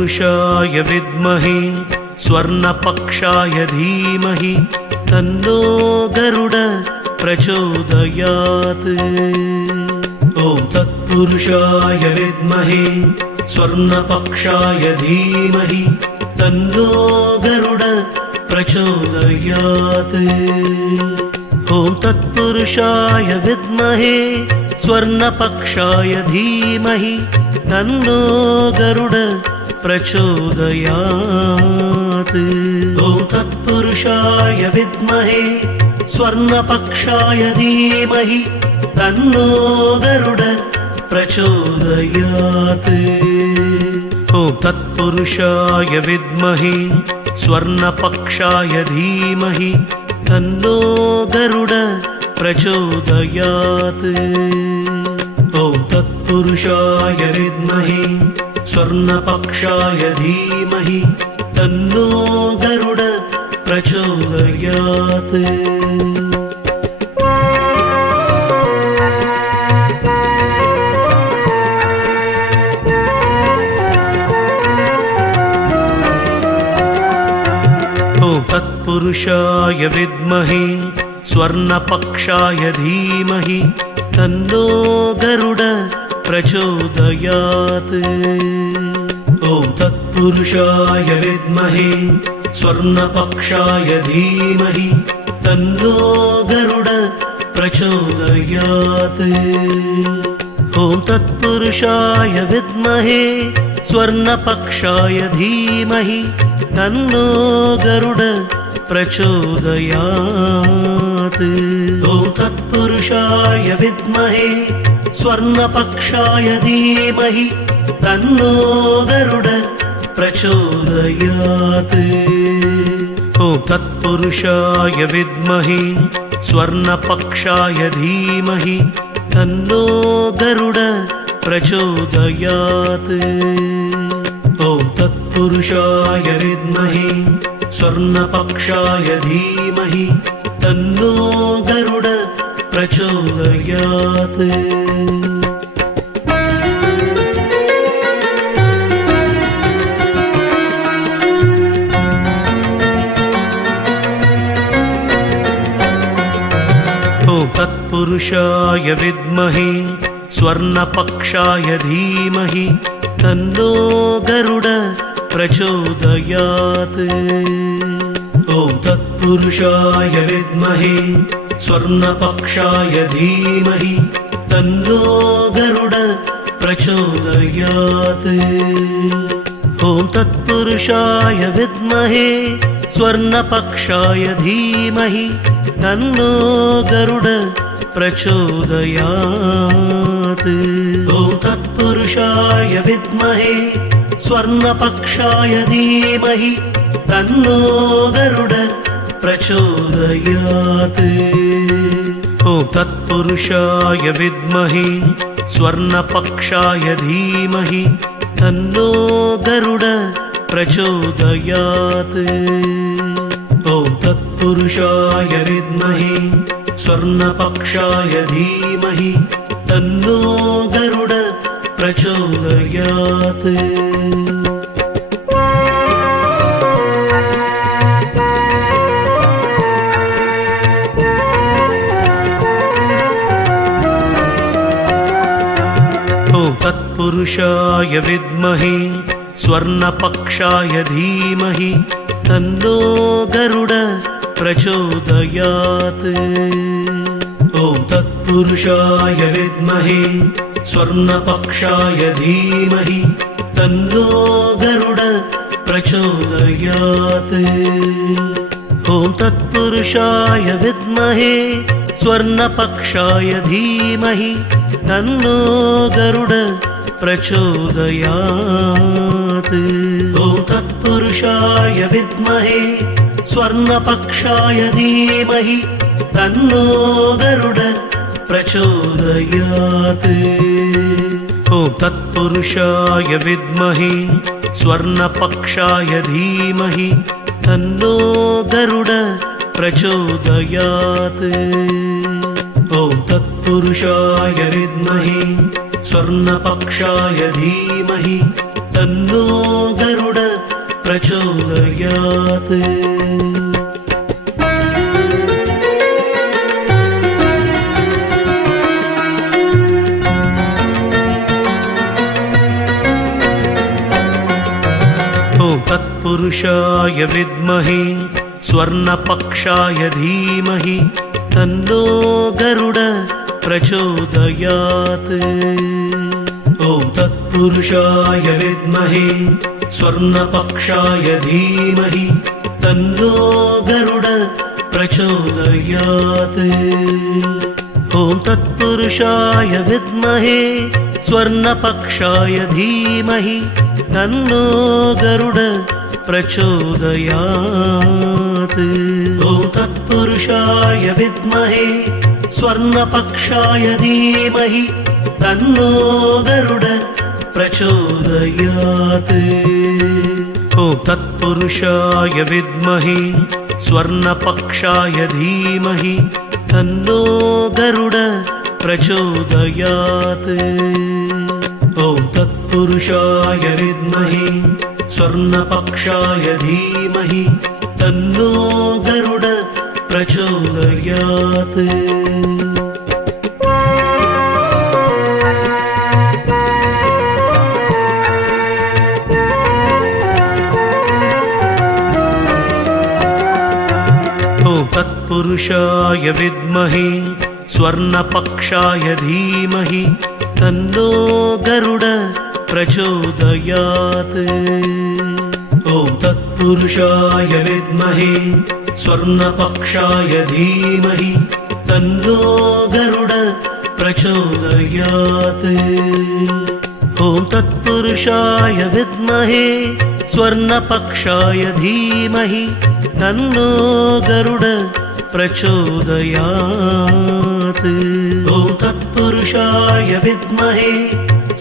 तत्पुरुषाय विद्महे स्वर्णपक्षाय धीमहि तन्नो गरुड प्रचोदयात्। ॐ तत्पुरुषाय विद्महे स्वर्णपक्षाय धीमहि तन्नो गरुड प्रचोदयात्। ॐ तत्पुरुषाय विद्महे स्वर्णपक्षाय धीमहि तन्नो गरुड प्रचोदयात्। ॐ तत्पुरुषाय विद्महे स्वर्णपक्षाय धीमहि तन्नो गरुड प्रचोदयात्। ॐ तत्पुरुषाय विद्महे स्वर्णपक्षाय धीमहि तन्नो गरुड प्रचोदयात्। ॐ तत्पुरुषाय विद्महे स्वर्णपक्षाय धीमहि तन्नो गरुड प्रचोदयात्। तत्पुरुषाय विद्महे स्वर्णपक्षाय धीमहि तन्नो गरुड प्रचोदयात्। ॐ तत्पुरुषाय विद्महे स्वर्णपक्षाय धीमहि तन्नो गरुड प्रचोदयात्। ॐ तत्पुरुषाय विद्महे स्वर्णपक्षाय धीमहि तन्नो गरुड प्रचोदयात्। ॐ तत्पुरुषाय विद्महे स्वर्णपक्षाय धीमहि तन्नो गरुड प्रचोदयात्। ॐ तत्पुरुषाय विद्महे स्वर्णपक्षाय धीमहि तन्नो गरुड प्रचोदयात्। ॐ तत्पुरुषाय विद्महे स्वर्णपक्षाय धीमहि तन्नो गरुड प्रचोदयात्। ॐ तत्पुरुषाय विद्महे स्वर्णपक्षाय धीमहि तन्नो गरुड प्रचोदयात्। ॐ तत्पुरुषाय विद्महे स्वर्णपक्षाय धीमहि तन्नो गरुड प्रचोदयात्। ॐ तत्पुरुषाय विद्महे स्वर्णपक्षाय धीमहि तन्नो गरुड प्रचोदयात्। ॐ तत्पुरुषाय विद्महे स्वर्णपक्षाय धीमहि तन्नो गरुड प्रचोदयात्। ॐ तत्पुरुषाय विद्महे स्वर्णपक्षाय धीमहि तन्नो गरुड प्रचोदयात्। ॐ तत्पुरुषाय विद्महे स्वर्णपक्षाय धीमहि तन्नो गरुड प्रचोदयात्। ॐ तत्पुरुषाय विद्महे स्वर्णपक्षाय धीमहि तन्नो गरुड प्रचोदयात्। ॐ तत्पुरुषाय विद्महे स्वर्णपक्षाय धीमहि तन्नो गरुड प्रचोदयात्। ॐ तत्पुरुषाय विद्महे स्वर्णपक्षाय धीमहि तन्नो गरुड प्रचोदयात्। ॐ तत्पुरुषाय विद्महे स्वर्णपक्षाय धीमहि तन्नो गरुड प्रचोदयात्। ॐ तत्पुरुषाय विद्महे स्वर्णपक्षाय धीमहि तन्नो गरुड प्रचोदयात्। ॐ तत्पुरुषाय विद्महे स्वर्णपक्षाय धीमहि तन्नो गरुड प्रचोदयात्। ॐ तत्पुरुषाय विद्महे स्वर्णपक्षाय धीमहि तन्नो गरुड प्रचोदयात्। ॐ तत्पुरुषाय विद्महे स्वर्णपक्षाय धीमहि तन्नो गरुड प्रचोदयात्। ॐ तत्पुरुषाय विद्महे स्वर्णपक्षाय धीमहि तन्नो गरुड प्रचोदयात्। ॐ तत्पुरुषाय विद्महे स्वर्णपक्षाय धीमहि तन्नो गरुड प्रचोदयात्। ॐ तत्पुरुषाय विद्महे स्वर्णपक्षाय धीमहि तन्नो गरुड प्रचोदयात्। ॐ तत्पुरुषाय विद्महे स्वर्णपक्षाय धीमहि तन्नो गरुड प्रचोदयात्। ॐ तत्पुरुषाय विद्महे स्वर्णपक्षाय धीमहि तन्नो गरुड प्रचोदयात्। ॐ तत्पुरुषाय विद्महे स्वर्णपक्षाय धीमहि तन्नो गरुड प्रचोदयात्। ॐ तत्पुरुषाय विद्महे स्वर्णपक्षाय धीमहि तन्नो गरुड प्रचोदयात्। ॐ तत्पुरुषाय विद्महे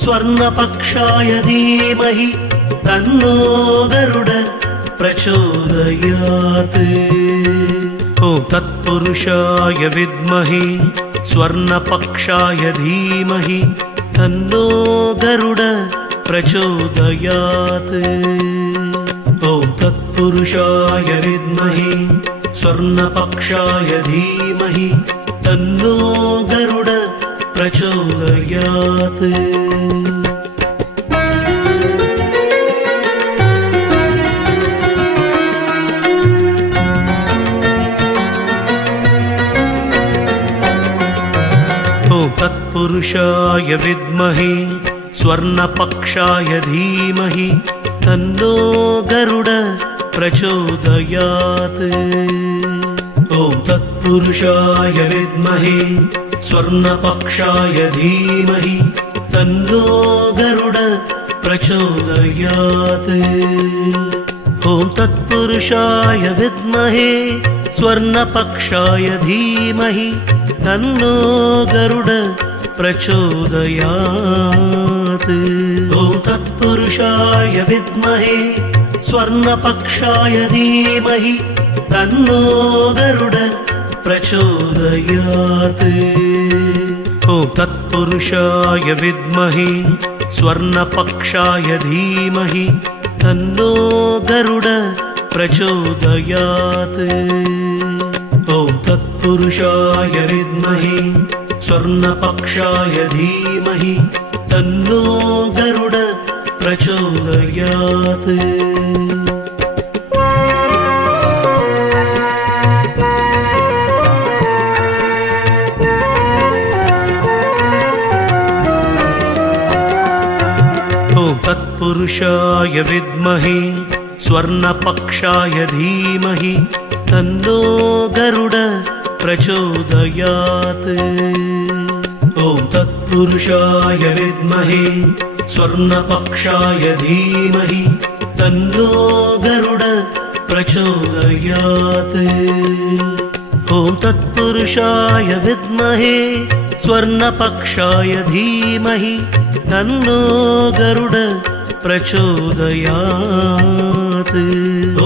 स्वर्णपक्षाय धीमहि तन्नो गरुड प्रचोदयात्। ॐ तत्पुरुषाय विद्महे स्वर्णपक्षाय धीमहि तन्नो गरुड प्रचोदयात्। ॐ तत्पुरुषाय विद्महे स्वर्णपक्षाय धीमहि तन्नो गरुड प्रचोदयात्। ॐ तत्पुरुषाय विद्महे स्वर्णपक्षाय धीमहि तन्नो गरुड प्रचोदयात्। ॐ तत्पुरुषाय विद्महे स्वर्णपक्षाय धीमहि तन्नो गरुड प्रचोदयात्। ॐ तत्पुरुषाय विद्महे स्वर्णपक्षाय धीमहि तन्नो गरुड प्रचोदयात्। ॐ तत्पुरुषाय विद्महे स्वर्णपक्षाय धीमहि तन्नो गरुड प्रचोदयात्। ॐ तत्पुरुषाय विद्महे स्वर्णपक्षाय धीमहि तन्नो गरुड प्रचोदयात्। ॐ तत्पुरुषाय विद्महे स्वर्णपक्षाय धीमहि तन्नो गरुड प्रचोदयात्। ॐ तत्पुरुषाय विद्महे स्वर्णपक्षाय धीमहि तन्नो गरुड प्रचोदयात्। ॐ तत्पुरुषाय विद्महे स्वर्णपक्षाय धीमहि तन्नो गरुड प्रचोदयात्। ॐ तत्पुरुषाय विद्महे स्वर्णपक्षाय धीमहि तन्नो गरुड प्रचोदयात्।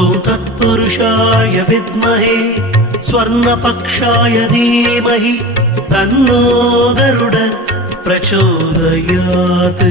ॐ तत्पुरुषाय विद्महे स्वर्णपक्षाय धीमहि तन्नो गरुड प्रचोदयात्।